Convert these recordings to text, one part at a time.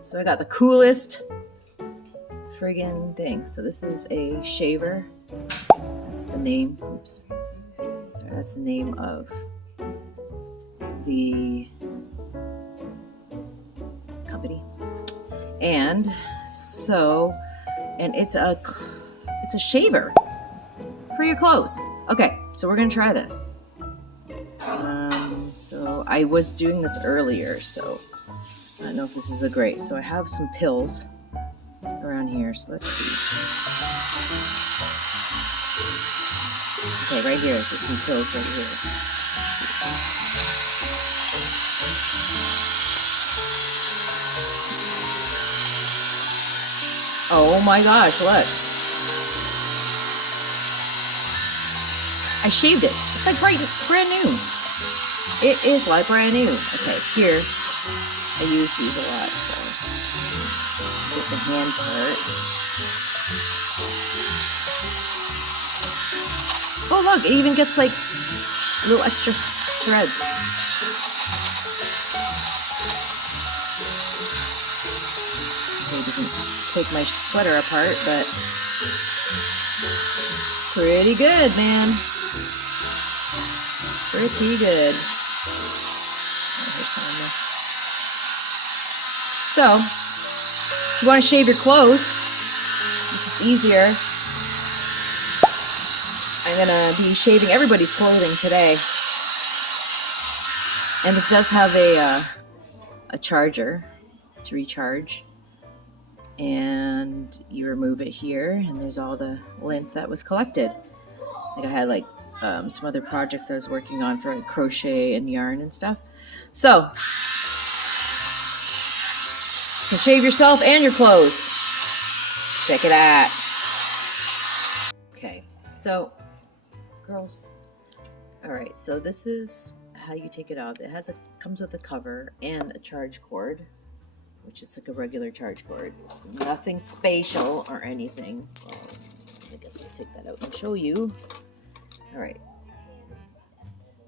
So I got the coolest friggin' thing. So this is a shaver. That's the name. Oops. Sorry, that's the name of the company. And so, and it's a shaver for your clothes. Okay, so we're gonna try this. So I was doing this earlier, so I don't know if this is a great. So I have some pills around here. So let's see. Okay, right here. There's some pills right here. Oh my gosh, look. I shaved it. It's like brand new. It is like brand new. Okay, here. I use these a lot, so get the hand part. Oh look, it even gets like little extra threads. Okay, it doesn't take my sweater apart, but pretty good, man. Pretty good. So, if you want to shave your clothes, this is easier. I'm going to be shaving everybody's clothing today. And this does have a charger to recharge. And you remove it here, and there's all the lint that was collected. Like I had some other projects I was working on for crochet and yarn and stuff. So, you can shave yourself and your clothes. Check it out. Okay, so girls. All right, so this is how you take it out. It comes with a cover and a charge cord, which is like a regular charge cord. Nothing spatial or anything. Well, I guess I'll take that out and show you. All right.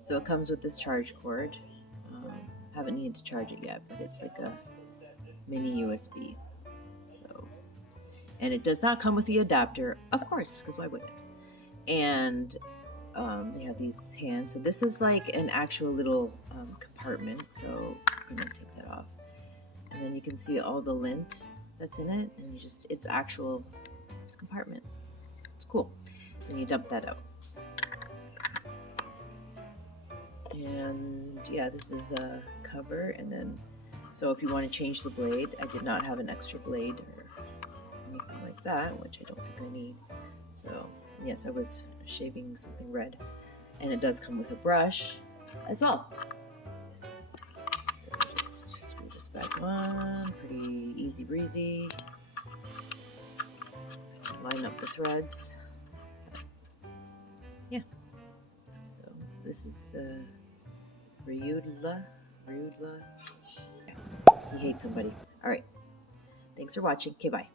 So it comes with this charge cord. Haven't needed to charge it yet, but it's like a mini USB. So, and it does not come with the adapter, of course, because why would it? And they have these hands. So this is like an actual little compartment. So I'm gonna take that off, and then you can see all the lint that's in it, and it's actual compartment. It's cool. Then you dump that out. And yeah, this is a cover, and then so if you want to change the blade, I did not have an extra blade or anything like that, which I don't think I need. So yes, I was shaving something red, and it does come with a brush as well. So just screw this back on, pretty easy breezy. Line up the threads. Yeah. So this is the Ryudla. Yeah. He hates somebody. All right. Thanks for watching. Okay, bye.